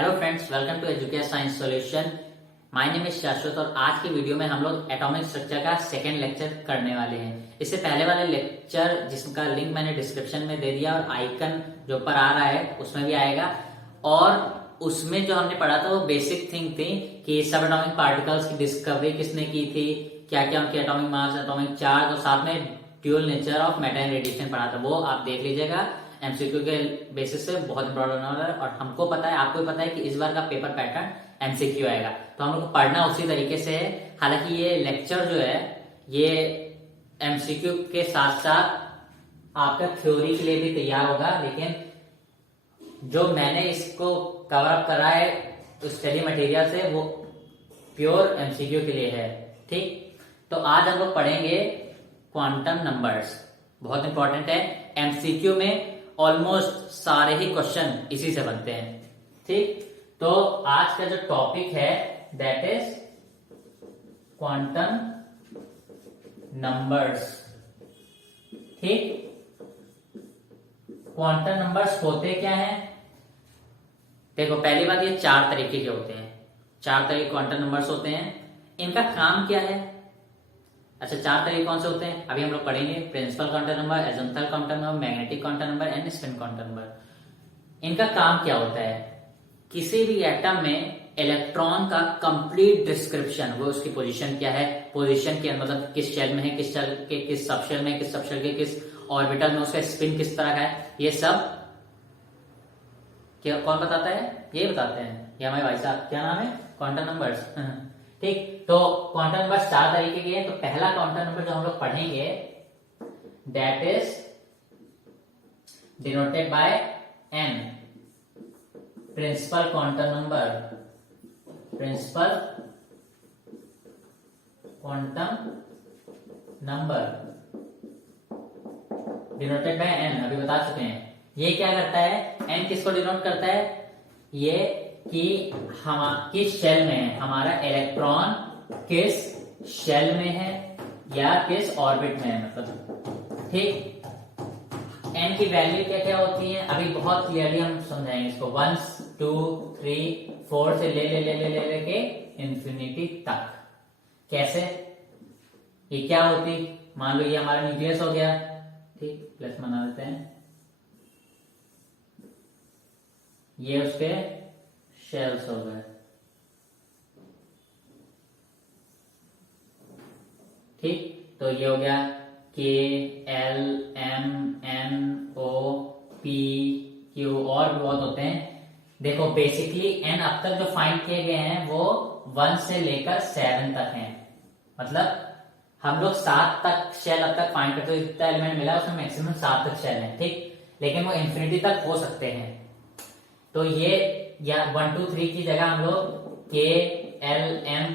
Hello friends, welcome to Education Science Solution. My name is Shashwat और आज की video में हम लोग एटॉमिक स्ट्रक्चर का सेकेंड लेक्चर करने वाले हैं। इससे पहले वाले लेक्चर जिसका लिंक मैंने डिस्क्रिप्शन में दे दिया और आइकन जो ऊपर आ रहा है उसमें भी आएगा। और उसमें जो हमने पढ़ा था वो बेसिक थिंग थी कि सब एटॉमिक पार्टिकल्स की डिस्कवरी किसने की थी, क्या क्या उनके एटॉमिक मास, एटॉमिक चार्ज और साथ में dual nature of matter and radiation पढ़ा था। वो आप देख लीजिएगा, एमसीक्यू के बेसिस से बहुत इंपॉर्टेंट होने वाला है। और हमको पता है, आपको भी पता है कि इस बार का पेपर पैटर्न एमसीक्यू आएगा, तो हम लोग को पढ़ना उसी तरीके से है। हालांकि ये लेक्चर जो है ये एमसीक्यू के साथ साथ आपका थ्योरी के लिए भी तैयार होगा, लेकिन जो मैंने इसको कवर अप करा है स्टडी मटेरियल से वो प्योर एमसीक्यू के लिए है। ठीक, तो आज हम लोग पढ़ेंगे क्वांटम नंबर्स। बहुत इंपॉर्टेंट है, एमसीक्यू में ऑलमोस्ट सारे ही क्वेश्चन इसी से बनते हैं। ठीक, तो आज का जो टॉपिक है दैट इज क्वांटम नंबर्स। ठीक, क्वांटम नंबर्स होते क्या हैं? देखो, पहली बात, ये 4 तरीके के होते हैं। 4 तरह के क्वांटम नंबर्स होते हैं। इनका काम क्या है? अच्छा, 4 तरीके कौन से होते हैं अभी हम लोग पढ़ेंगे। Principal quantum number, azimuthal quantum number, magnetic quantum number and spin quantum number. इनका काम क्या होता है? किसी भी एटम में इलेक्ट्रॉन का कंप्लीट डिस्क्रिप्शन, वो उसकी पोजीशन क्या है, पोजीशन के मतलब किस शेल में है, किस शेल के किस सबशेल में, किस सबशेल के किस ऑर्बिटल में, उसका स्पिन किस तरह का है, ये सब क्या कौन बताता है? ये बताते हैं ये हमारे भाई साहब। क्या नाम है? Quantum numbers. ठीक, तो क्वांटम नंबर 4 तरीके के हैं। तो पहला क्वांटम नंबर जो हम लोग पढ़ेंगे that is denoted by N, principal quantum number. Principal quantum number denoted by N, अभी बता चुके हैं। ये क्या करता है? एन किसको डिनोट करता है? ये कि हम किस शेल में है, हमारा इलेक्ट्रॉन किस शेल में है या किस ऑर्बिट में है, मतलब। ठीक, एन की वैल्यू क्या क्या होती है अभी बहुत क्लियरली हम समझाएंगे इसको। 1 2 3 4 से ले के इंफिनिटी तक। कैसे? ये क्या होती? मान लो ये हमारा न्यूक्लियस हो गया। ठीक, प्लस बना देते हैं। ये उसके शेल्स हो गए। ठीक, तो ये हो गया K L M N O P Q, और भी बहुत होते हैं। देखो, बेसिकली एन अब तक जो फाइंड किए गए हैं वो 1 से लेकर 7 तक हैं। मतलब हम लोग 7 तक शेल अब तक फाइंड करते, जितना एलिमेंट मिला उसमें मैक्सिमम 7 तक शेल है। ठीक, लेकिन वो इंफिनिटी तक हो सकते हैं। तो ये या 1 2 3 की जगह हम लोग के एल एम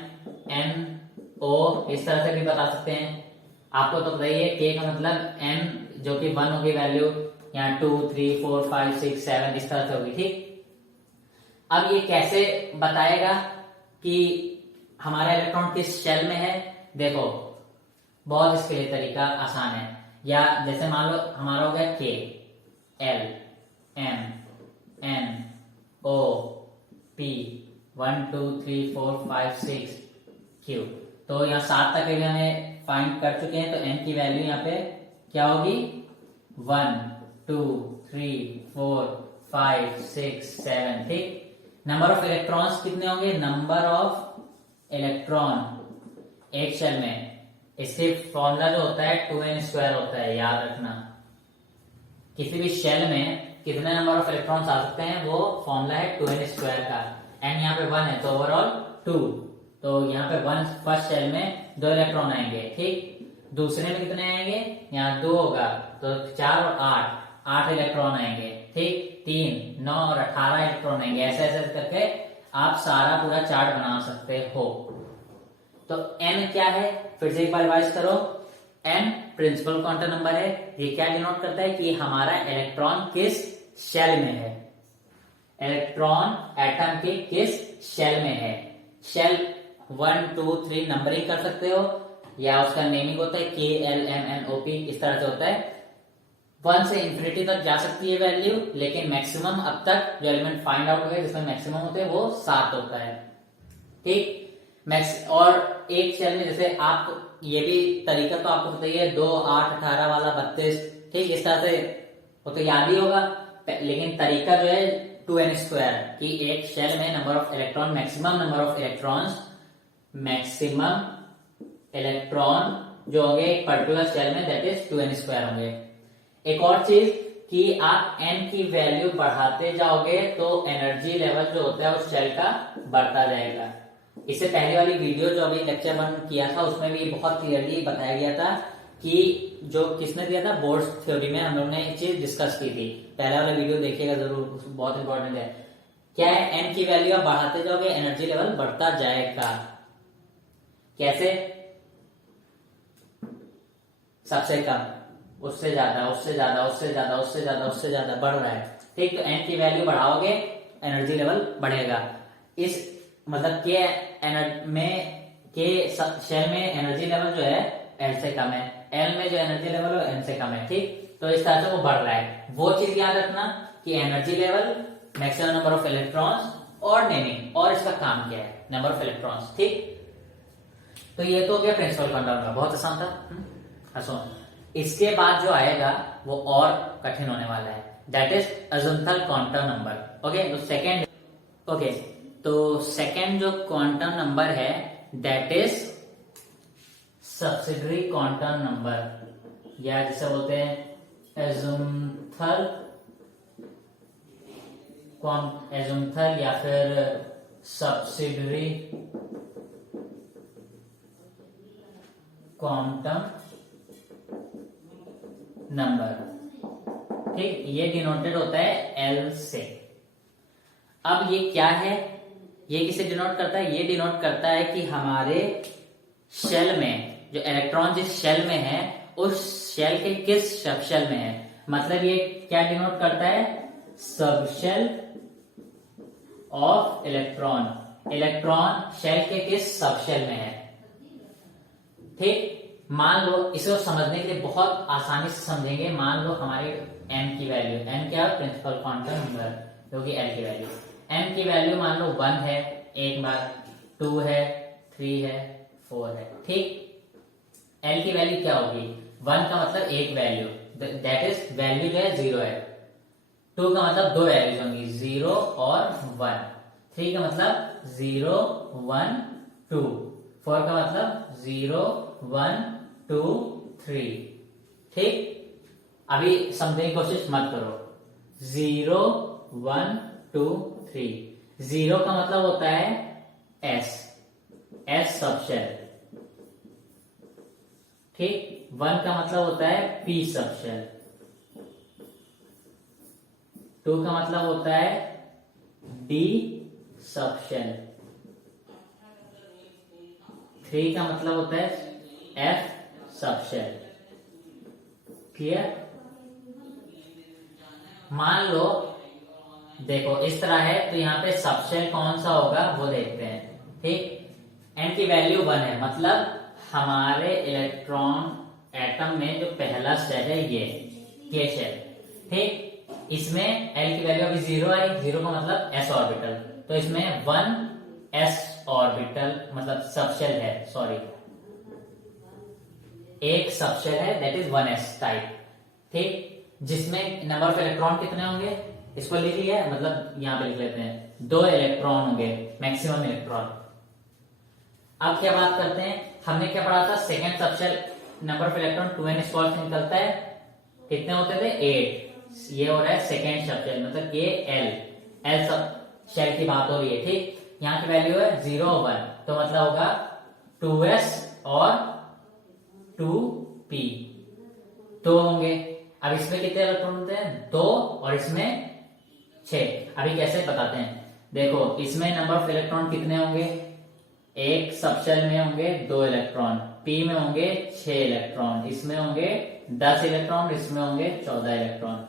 एन ओ इस तरह से भी बता सकते हैं। आपको तो बताइए, के का मतलब एन जो कि 1 होगी वैल्यू, यहाँ 2 3 4 5 6 7 इस तरह से होगी। ठीक, अब ये कैसे बताएगा कि हमारा इलेक्ट्रॉन किस शेल में है? देखो, बहुत इसके लिए तरीका आसान है। या जैसे मान लो हमारा हो गया K L M N O P 1 2 3 4 5 6 Q. तो यहाँ 7 तक भी हमें फाइंड कर चुके हैं। तो एन की वैल्यू यहाँ पे क्या होगी? 1 2 3 4 5 6 7। ठीक, नंबर ऑफ इलेक्ट्रॉन्स कितने होंगे? नंबर ऑफ इलेक्ट्रॉन एक शेल में, इसके फॉर्मूला जो होता है 2n² होता है, याद रखना। किसी भी शेल में कितने नंबर ऑफ इलेक्ट्रॉन्स आ सकते हैं वो फॉर्मूला है 2n² का। एन यहाँ पे 1 है तो ओवरऑल 2, तो यहाँ पे 1 फर्स्ट शेल में 2 इलेक्ट्रॉन आएंगे। ठीक, दूसरे में कितने आएंगे? यहाँ 2 होगा तो 4 और 8 इलेक्ट्रॉन आएंगे। ठीक, 3 9 और 18 इलेक्ट्रॉन आएंगे। ऐसे ऐसे करके आप सारा पूरा चार्ट बना सकते हो। तो n क्या है? फिर से एक बार रिवाइज करो। n प्रिंसिपल क्वांटम नंबर है। ये क्या डिनोट करता है कि हमारा इलेक्ट्रॉन किस शेल में है, इलेक्ट्रॉन एटम के किस शेल में है। शेल 1 2 3 नंबरिंग कर सकते हो या उसका नेमिंग होता है K L M N O P, इस तरह से होता है। 1 से इंफिनिटी तक जा सकती है वैल्यू, लेकिन मैक्सिमम अब तक जो एलिमेंट फाइंड आउट हुए जिसमें मैक्सिमम होते हैं वो 7 होता है। ठीक, मैक्स और एक शेल में जैसे आप ये भी तरीका तो आपको पता ही है, 2, 8, 18 वाला 32, ठीक, इस तरह से वो तो याद ही होगा, लेकिन तरीका जो है 2n² कि एक शेल में number of electron, maximum number of electrons, maximum electron जो होंगे एक पर्टिकुलर शेल में दैट इज 2n² होंगे। एक और चीज कि आप n की वैल्यू बढ़ाते जाओगे तो एनर्जी लेवल जो होता है उस शेल का बढ़ता जाएगा। इससे पहले वाली वीडियो जो अभी लेक्चर 1 किया था उसमें भी बहुत क्लियरली बताया गया था कि जो किसने दिया था, बोर्ड्स थ्योरी में हम लोग ने एक चीज डिस्कस की थी। पहले वाला वीडियो देखिएगा जरूर, बहुत इंपॉर्टेंट है। क्या है, n की वैल्यू आप बढ़ाते जाओगे एनर्जी लेवल बढ़ता जाएगा। कैसे? सबसे कम, उससे ज्यादा, उससे ज्यादा, उससे ज्यादा, उससे ज्यादा, उससे ज्यादा बढ़ रहा है। ठीक, तो n की वैल्यू बढ़ाओगे एनर्जी लेवल बढ़ेगा। इस मतलब के शेल में एनर्जी लेवल जो है L से कम है, L में जो एनर्जी लेवल है N से कम है। ठीक, तो इस तरह से वो बढ़ रहा है। वो चीज याद रखना कि energy level, maximum number of electrons और नेमिंग, और इसका काम क्या है, नंबर ऑफ इलेक्ट्रॉन्स। ठीक, तो ये तो हो गया प्रिंसिपल क्वांटम नंबर, बहुत आसान था। हंसो। इसके बाद जो आएगा वो और कठिन होने वाला है, that is azimuthal quantum number. Okay, तो सेकेंड, ओके, तो सेकेंड जो क्वांटम नंबर है that is subsidiary quantum number, या जिसे बोलते हैं एज़ुमथल या फिर सब्सिडरी क्वांटम नंबर। ठीक, ये डिनोटेड होता है L से। अब ये क्या है, ये किसे डिनोट करता है? ये डिनोट करता है कि हमारे शेल में जो इलेक्ट्रॉन जिस शेल में है उस शेल के किस सबशेल में है। मतलब ये क्या डिनोट करता है? Subshell of electron, electron shell के किस सबशेल में है। ठीक, मान लो, इसे समझने के लिए बहुत आसानी से समझेंगे। मान लो हमारी n की वैल्यू, n क्या, प्रिंसिपल क्वांटम नंबर, जो कि L की वैल्यू, n की वैल्यू मान लो 1 है एक बार, 2 है, 3 है, 4 है। ठीक, L की वैल्यू क्या होगी? 1 का मतलब एक वैल्यू, दैट इज वैल्यू जो है 0 है। 2 का मतलब दो वैल्यूज होंगी, 0 और 1। 3 का मतलब 0, 1, 2। 4 का मतलब 0, 1, 2, 3। ठीक, अभी समझने की कोशिश मत करो। 0, 1, 2, 3। 0 का मतलब होता है S सबशेल। ठीक, 1 का मतलब होता है P सबशेल। 2 का मतलब होता है D सबशेल। 3 का मतलब होता है F सबशेल। क्लियर? मान लो, देखो इस तरह है, तो यहाँ पे सबशेल कौन सा होगा वो देखते हैं। ठीक, n की वैल्यू 1 है, मतलब हमारे इलेक्ट्रॉन एटम में जो पहला शेल है ये K शेल। ठीक, इसमें L की वैल्यू अभी 0 आई, 0 का मतलब s ऑर्बिटल, तो इसमें 1s ऑर्बिटल मतलब सबशेल है, सॉरी एक सबशेल है दैट इज 1s टाइप। ठीक, जिसमें नंबर ऑफ इलेक्ट्रॉन कितने होंगे, इसको लिख लिया, मतलब यहां पे लिख लेते हैं 2 इलेक्ट्रॉन होंगे, मैक्सिमम इलेक्ट्रॉन। अब क्या बात करते हैं, हमने क्या पढ़ा था, second subshell number of electron 2n² से निकलता है, कितने होते थे 8। ये हो रहा है सेकेंड सबशेल, मतलब ये L सब शेल की बात हो रही है। ठीक, यहाँ की वैल्यू है 0, 1, तो मतलब होगा 2s और 2p, 2 होंगे। अब इसमें कितने इलेक्ट्रॉन होते हैं, 2, और इसमें 6। अभी कैसे बताते हैं, देखो इसमें नंबर ऑफ इलेक्ट्रॉन कितने होंगे, एक सबशेल में होंगे 2 इलेक्ट्रॉन, p में होंगे 6 इलेक्ट्रॉन, इसमें होंगे 10 इलेक्ट्रॉन, इसमें होंगे 14 इलेक्ट्रॉन।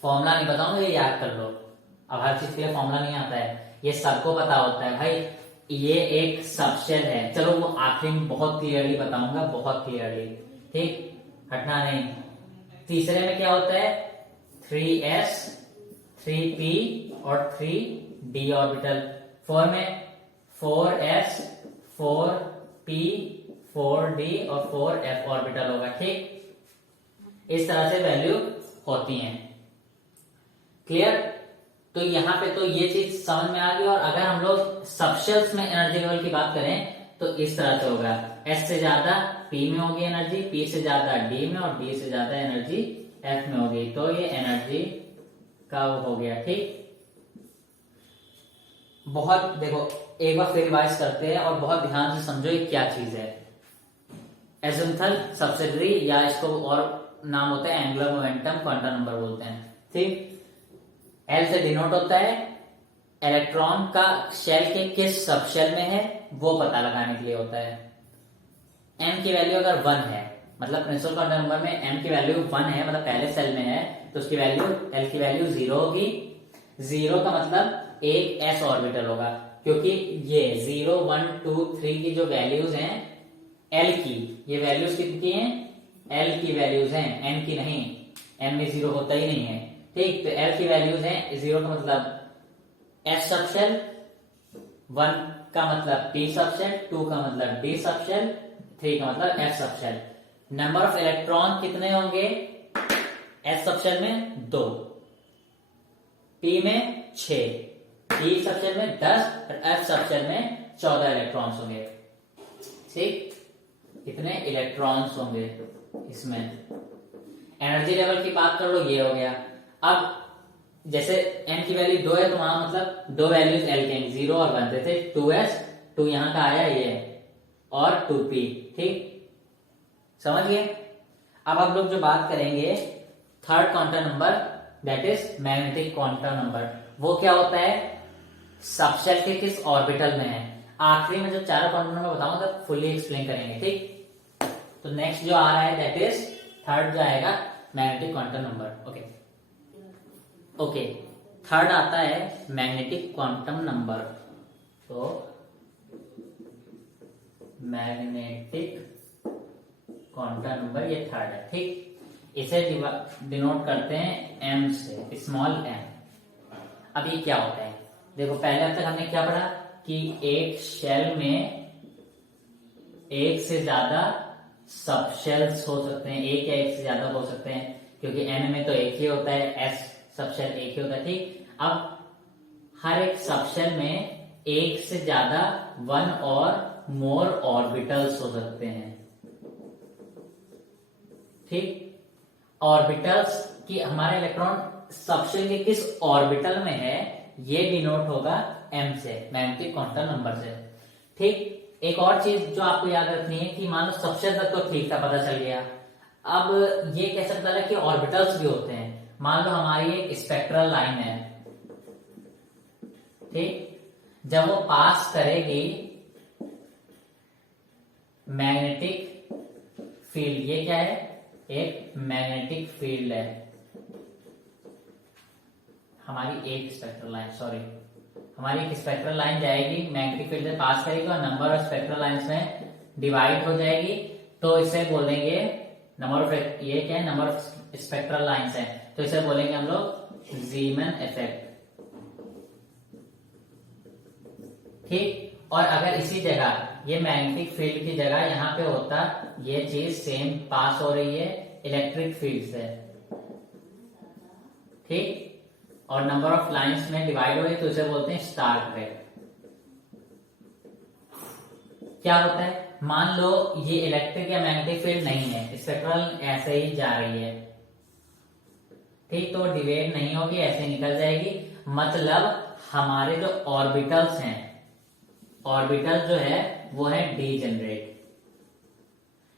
फॉर्मूला नहीं बताऊंगा, ये याद कर लो। अब हर चीज के लिए फॉर्मूला नहीं आता है, ये सबको पता होता है भाई। ये एक सबशेल है, चलो वो आखिरी में बहुत क्लियरली बताऊंगा, बहुत क्लियरली। ठीक, हटना नहीं। तीसरे में क्या होता है, 3s 3p और 3d ऑर्बिटल। 4 में 4s 4p 4d और 4f ऑर्बिटल होगा। ठीक, इस तरह से वैल्यू होती हैं। क्लियर? तो यहाँ पे तो ये चीज समझ में आ गई। और अगर हम लोग सबशेल्स में एनर्जी लेवल की बात करें तो इस तरह से होगा, S से ज्यादा P में होगी एनर्जी, P से ज्यादा D में और D से ज्यादा एनर्जी F में होगी। तो ये एनर्जी का हो गया। ठीक, बहुत देखो, एक बार फिर रिवाइज करते हैं और बहुत ध्यान से समझो ये क्या चीज है। एजिमुथल सब्सिडरी, या इसको और नाम होता है एंगुलर मोमेंटम क्वांटम नंबर बोलते हैं। ठीक, L से डिनोट होता है इलेक्ट्रॉन का शेल के किस सबशेल में है वो पता लगाने के लिए होता है। M की वैल्यू अगर 1 है, मतलब प्रिंसिपल क्वांटम नंबर में M की वैल्यू 1 है, मतलब पहले सेल में है, तो उसकी वैल्यू L की वैल्यू 0 होगी। 0 का मतलब एक s ऑर्बिटल होगा, क्योंकि ये 0 1 2 3 की जो वैल्यूज हैं L की, ये वैल्यूज कितनी हैं, L की वैल्यूज हैं, N की नहीं। N में 0 होता ही नहीं है। ठीक, तो L की वैल्यूज हैं। 0 का मतलब S सबशेल, 1 का मतलब P सबशेल, 2 का मतलब D सबशेल, 3 का मतलब F subshell. Number of electron कितने होंगे S सबशेल में? 2, P में 6, D सबशेल में 10 और F सबशेल में 14 इलेक्ट्रॉन्स होंगे। ठीक, कितने इलेक्ट्रॉन्स होंगे इसमें। एनर्जी लेवल की बात कर लो, ये हो गया। अब जैसे n की वैल्यू 2 है तो वहां मतलब 2 वैल्यूज L के 0 और 1 थे। 2s 2 यहां का आया ये और 2p। ठीक, समझ गए? अब हम लोग जो बात करेंगे third quantum number, that is magnetic quantum number. वो क्या होता है, सबशेल के किस ऑर्बिटल में है। आखिरी में जब चारों क्वांटम नंबर बताऊंगा तब फुल्ली एक्सप्लेन करेंगे। ठीक, तो नेक्स्ट जो आ रहा है दैट इज थर्ड जो आएगा magnetic quantum number. Okay, third आता है मैग्नेटिक क्वांटम नंबर। तो मैग्नेटिक क्वांटम नंबर ये थर्ड है। ठीक, इसे डिनोट करते हैं m से, स्मॉल m। अब ये क्या होता है, देखो पहले अब तक हमने क्या पढ़ा कि एक शेल में एक से ज्यादा सबशेल्स हो सकते हैं, एक या एक से ज्यादा हो सकते हैं, क्योंकि n में तो एक ही होता है, s सबशेल एक ही होता है। ठीक, अब हर एक सबशेल में एक से ज्यादा 1 और मोर ऑर्बिटल्स हो सकते हैं। ठीक, ऑर्बिटल्स की हमारे इलेक्ट्रॉन सबशेल के किस ऑर्बिटल में है ये डिनोट होगा m से, मैग्नेटिक क्वांटम नंबर से। ठीक, एक और चीज जो आपको याद रखनी है कि मान लो सबशेल तक तो ठीक था, पता चल गया। अब ये कैसे पता चला कि ऑर्बिटल्स भी होते हैं। मान लो हमारी एक स्पेक्ट्रल लाइन है। ठीक, जब वो पास करेगी मैग्नेटिक फील्ड, ये क्या है, एक मैग्नेटिक फील्ड है हमारी एक स्पेक्ट्रल लाइन, हमारी एक स्पेक्ट्रल लाइन जाएगी, मैग्नेटिक फील्ड से पास करेगी और नंबर ऑफ स्पेक्ट्रल लाइंस में डिवाइड हो जाएगी। तो इसे बोलेंगे नंबर ऑफ, ये क्या है, नंबर ऑफ स्पेक्ट्रल लाइंस है, तो इसे बोलेंगे हम लोग ज़ीमैन इफेक्ट। ठीक, और अगर इसी जगह ये मैग्नेटिक फील्ड की जगह यहाँ पे होता, ये चीज सेम पास हो रही है इलेक्ट्रिक फील्ड से। ठीक, और नंबर ऑफ लाइंस में डिवाइड हो गई तो इसे बोलते हैं स्टार ट्रैक। क्या होता है, मान लो ये इलेक्ट्रिक या मैग्नेटिक फील्ड नहीं है, स्पेक्ट्रल ऐसे ही जा रही है। ठीक, तो डिवाइड नहीं होगी, ऐसे निकल जाएगी। मतलब हमारे जो ऑर्बिटल्स हैं, ऑर्बिटल जो है वो है डीजेनरेट।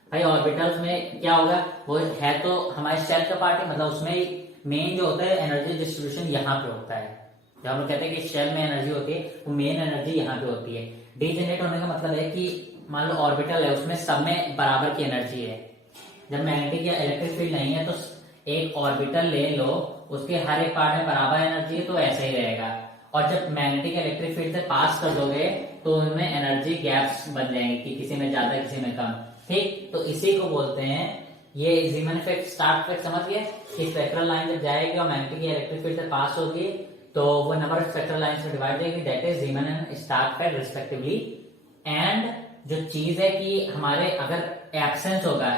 भाई ऑर्बिटल्स में क्या होगा, वो है तो हमारे शेल का पार्ट है, मतलब उसमें मेन जो होता है एनर्जी डिस्ट्रीब्यूशन यहाँ पे होता है। जब हम लोग कहते हैं कि शेल में एनर्जी होती है, वो मेन एनर्जी यहाँ पे होती है। डीजेनरेट होने का मतलब है कि मान लो ऑर्बिटल है, उसमें सब में बराबर की एनर्जी है। जब मैग्नेटिक या इलेक्ट्रिक फील्ड नहीं है तो एक ऑर्बिटल ले लो, उसके हर एक पार्ट में बराबर एनर्जी है, तो ऐसे ही रहेगा। और जब मैग्नेटिक इलेक्ट्रिक फील्ड से पास कर दोगे तो उनमें एनर्जी गैप्स बन जाएंगे कि किसी में ज्यादा किसी में कम। ठीक, तो इसी को बोलते हैं ये जीमन इफेक्ट, स्टार्क इफेक्ट समझ गए कि स्पेक्ट्रल लाइन जब जाएगी और मैग्नेटिक या इलेक्ट्रिक फील्ड से पास होगी तो वो नंबर ऑफ स्पेक्ट्रल लाइंस में डिवाइड होगी, that is Zeeman and Stark effect respectively. And जो चीज है कि हमारे अगर एब्सेंस होगा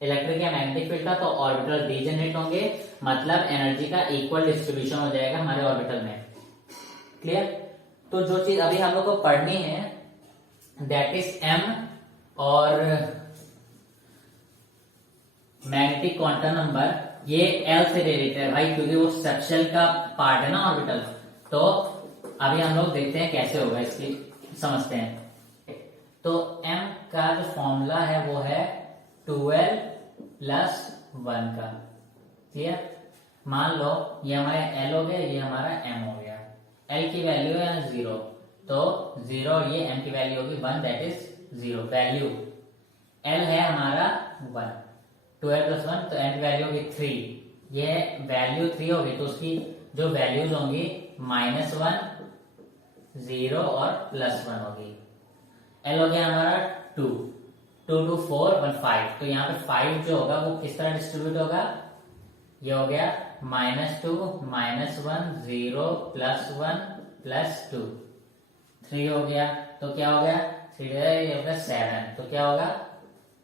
इलेक्ट्रिक या मैग्नेटिक फील्ड का तो ऑर्बिटल डीजेनरेट होंगे, मतलब एनर्जी का इक्वल डिस्ट्रीब्यूशन हो जाएगा हमारे ऑर्बिटल में। क्लियर? तो जो चीज अभी हम लोग को पढ़नी है दैट इज एम और मैग्नेटिक क्वांटम नंबर, ये एल से रिलेटेड है भाई, क्योंकि वो सबशेल का पार्ट है ना ऑर्बिटल। तो अभी हम लोग देखते हैं कैसे होगा, इसकी समझते हैं। तो एम का जो फॉर्मूला है वो है 12 प्लस 1 का। क्लियर? मान लो ये हमारा एल हो गया, ये हमारा एम हो गया। एल की वैल्यू है 0, तो 0 और ये एम की वैल्यू होगी 1, दैट इज 0। वैल्यू एल है हमारा 1, 12 प्लस 1 तो एम की वैल्यू होगी 3। ये वैल्यू 3 होगी तो उसकी जो वैल्यूज होंगी -1, 0 और +1 होगी। एल हो गया हमारा 2, 2 2 4 1 5, तो यहाँ पे 5 जो होगा वो किस तरह डिस्ट्रीब्यूट होगा, ये हो गया -2 -1 0 +1 +2। 3 हो गया तो क्या हो गया, 3 ये हो गया 7, तो क्या होगा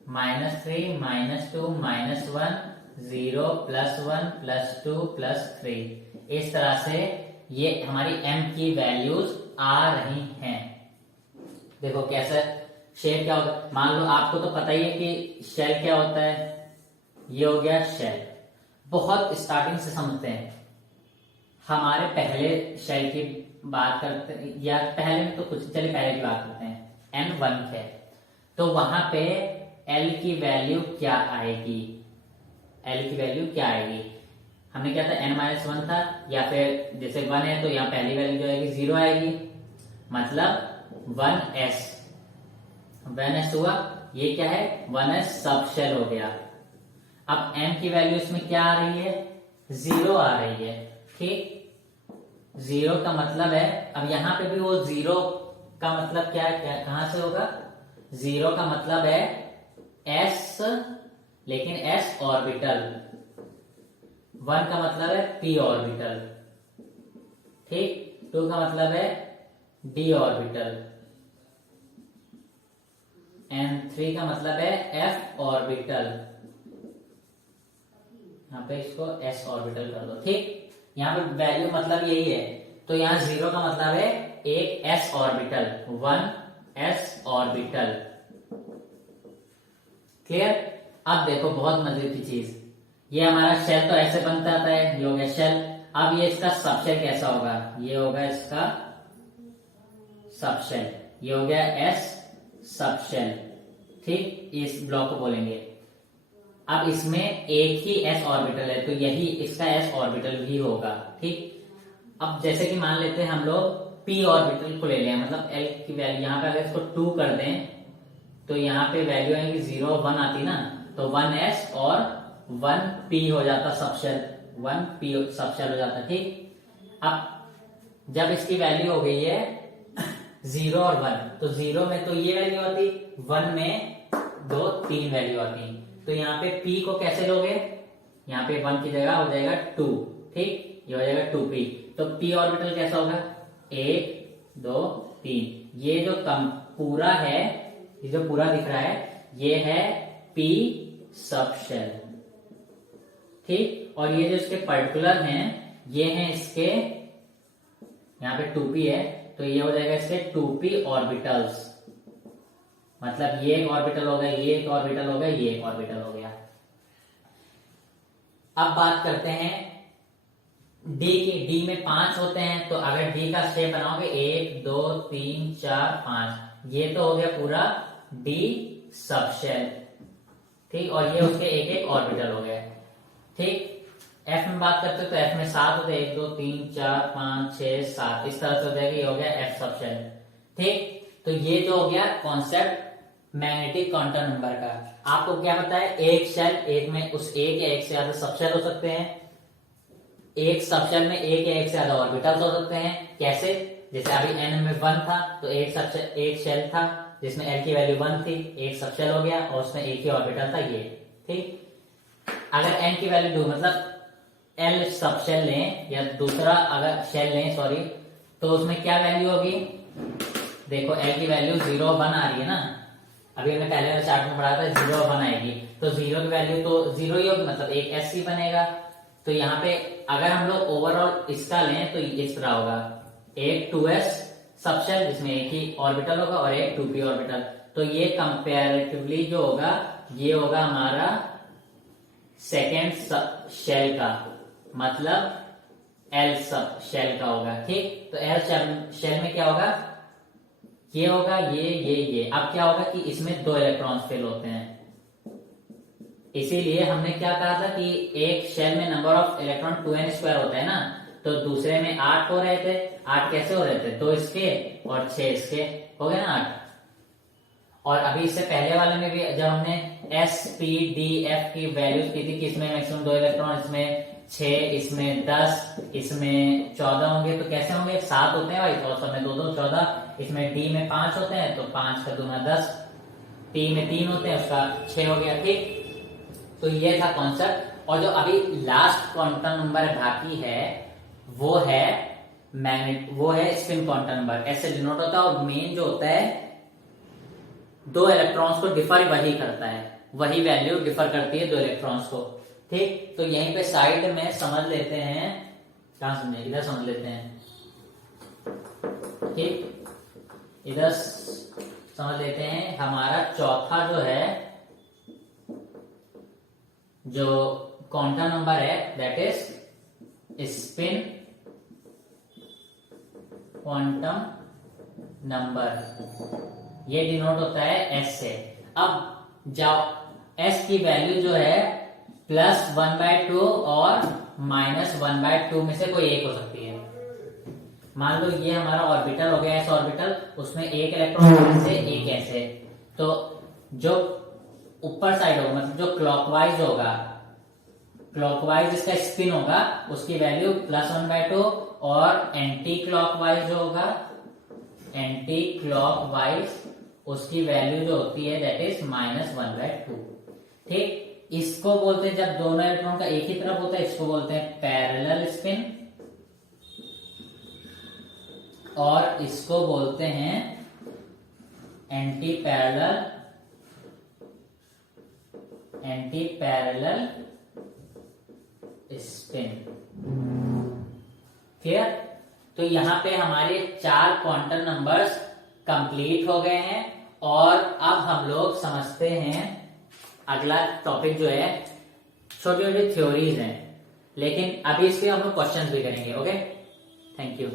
-3 -2 -1 0 +1 +2 +3। इस तरह से ये हमारी m की वैल्यूज आ रही हैं। देखो कैसे शेप क्या होता है, मान लो आपको तो पता ही है कि शेल क्या होता है, ये हो गया शेल। बहुत स्टार्टिंग से समझते हैं, हमारे पहले शेल की बात करते हैं, या पहले में तो कुछ, चलिए पहले की बात करते हैं। N1 है तो वहां पे L की वैल्यू क्या आएगी, L की वैल्यू क्या आएगी, हमने क्या था n-1 था, या फिर जैसे 1 है तो यहाँ पहली वैल्यू जो आएगी 0 आएगी, मतलब 1s। 1s हुआ, ये क्या है 1s सब शेल हो गया। अब m की वैल्यू इसमें क्या आ रही है, 0 आ रही है। ठीक, 0 का मतलब है, अब यहां पे भी वो 0 का मतलब क्या है, क्या कहां से होगा, 0 का मतलब है s, लेकिन s ऑर्बिटल, 1 का मतलब है p ऑर्बिटल, ठीक, 2 का मतलब है d ऑर्बिटल, एंड 3 का मतलब है f ऑर्बिटल। यहाँ पे इसको s ऑर्बिटल कर दो। ठीक, यहाँ पे वैल्यू मतलब यही है, तो यहाँ 0 का मतलब है एक s orbital, 1s orbital. Clear? अब देखो बहुत मजे की चीज, ये हमारा शेल तो ऐसे बनता आता है, ये हो गया शेल। अब ये इसका सबशेल कैसा होगा, ये होगा इसका सबशेल, ये हो गया s सबशेल। ठीक, इस ब्लॉक को बोलेंगे। अब इसमें एक ही s ऑर्बिटल है तो यही इसका s ऑर्बिटल भी होगा। ठीक, अब जैसे कि मान लेते हैं हम लोग p ऑर्बिटल को ले लें, मतलब l की वैल्यू यहाँ पे अगर इसको 2 कर दें तो यहाँ पे वैल्यू आएंगी 0 1 आती ना, तो 1s और 1p हो जाता सबशेल, 1p सबशेल हो जाता। ठीक, अब जब इसकी वैल्यू हो गई है 0 और 1, तो 0 में तो ये वैल्यू आती, 1 में 2 3 वैल्यू आती, तो यहाँ पे p को कैसे लोगे, यहाँ पे 1 की जगह हो जाएगा 2। ठीक, ये हो जाएगा 2p, तो p ऑर्बिटल कैसा होगा 1 2 3। ये जो कम पूरा है, ये जो पूरा दिख रहा है ये है p सबशेल। ठीक, और ये जो इसके पर्टिकुलर हैं ये हैं इसके, यहाँ पे 2p है तो ये हो जाएगा इसके 2p ऑर्बिटल्स, मतलब ये एक ऑर्बिटल हो गया, ये एक ऑर्बिटल हो गया, ये एक ऑर्बिटल हो गया। अब बात करते हैं डी की, डी में 5 होते हैं, तो अगर डी का शेप बनाओगे 1 2 3 4 5, ये तो हो गया पूरा डी सबशेल। ठीक, और ये उसके एक एक ऑर्बिटल हो गए। ठीक, एफ में बात करते हैं तो एफ में 7 होते हैं, 1 2 3 4 5 6 7, इस तरह से हो जाएगा, ये हो गया एफ सबशेल। ठीक, तो ये जो हो गया कॉन्सेप्ट मैग्नेटिक क्वांटम नंबर का। आपको क्या पता है, एक शेल, एक में उस एक या एक से ज्यादा सबशेल हो सकते हैं, एक सबशेल में एक या एक से ज्यादा ऑर्बिटल्स हो सकते हैं। कैसे, जैसे अभी n में 1 था तो एक शेल था जिसमें l की वैल्यू 1 थी, एक सबशेल हो गया और उसमें एक ही ऑर्बिटल था ये। ठीक, अगर n की वैल्यू 2 मतलब l सब शेल लें या दूसरा अगर शेल लें सॉरी, तो उसमें क्या वैल्यू होगी, देखो l की वैल्यू 0 1 आ रही है ना, अभी हमने पहले वाले चार्ट में पढ़ा था 0 1 आएगी, तो 0 की वैल्यू तो 0 ही होगी, मतलब एक s ही बनेगा। तो यहाँ पे अगर हम लोग ओवरऑल इसका लें तो इस तरह होगा, एक 2s सब शेल जिसमें एक ही ऑर्बिटल होगा और एक 2p ऑर्बिटल। तो ये कंपैरेटिवली जो होगा ये होगा हमारा सेकेंड शेल का, मतलब एल सब शेल का होगा, ठीक। तो एल शेल में क्या होगा, ये होगा ये। अब क्या होगा कि इसमें 2 इलेक्ट्रॉन्स फिल होते हैं, इसीलिए हमने क्या कहा था कि एक शेल में नंबर ऑफ इलेक्ट्रॉन 2n² होता है ना, तो दूसरे में 8 हो रहे थे। 8 कैसे हो रहे थे, 2 इसके और 6 इसके, हो गए ना 8। और अभी इससे पहले वाले में भी जब हमने s p d f की वैल्यूज की थी कि इसमें मैक्सिमम 2 इलेक्ट्रॉन, इसमें 6, इसमें 10, इसमें 14 होंगे, तो कैसे होंगे, 7 होते हैं भाई, तो सब में 2 2 14, इसमें d में 5 होते हैं तो 5 का 2 10, p में 3 होते हैं उसका 6 हो गया, ठीक। तो ये था कॉन्सेप्ट। और जो अभी लास्ट क्वांटम नंबर बाकी है वो है वो है स्पिन क्वांटम नंबर, ऐसे डिनोट होता है। और मेन जो होता है 2 इलेक्ट्रॉन्स को डिफर वही करता है, वही वैल्यू डिफर करती है 2 इलेक्ट्रॉन्स को, ठीक। तो यहीं पे साइड में समझ लेते हैं, कहां समझे, इधर समझ लेते हैं, ठीक। इधर समझ लेते हैं हमारा चौथा जो है जो क्वांटम नंबर है that is spin quantum number, ये डिनोट होता है s से। अब जब s की वैल्यू जो है +1/2 और -1/2 में से कोई एक हो सकती है। मान लो ये हमारा ऑर्बिटल हो गया, s ऑर्बिटल, उसमें एक इलेक्ट्रॉन से एक ऐसे, तो जो ऊपर साइड होगा मतलब जो क्लॉकवाइज होगा, क्लॉकवाइज इसका स्पिन होगा, उसकी वैल्यू +1/2, और एंटी क्लॉकवाइज जो होगा, एंटी क्लॉकवाइज उसकी वैल्यू जो होती है दैट इज -1/2, ठीक। इसको बोलते हैं जब दोनों इलेक्ट्रॉन का एक ही तरफ होता है, इसको बोलते हैं पैरेलल स्पिन, और इसको बोलते हैं एंटी पैरेलल स्पिन, क्लियर। तो यहां पे हमारे 4 क्वांटम नंबर्स कंप्लीट हो गए हैं। और अब हम लोग समझते हैं अगला टॉपिक जो है, छोटी छोटी थ्योरीज हैं, लेकिन अभी इसके हम लोग क्वेश्चंस भी करेंगे, ओके। Thank you.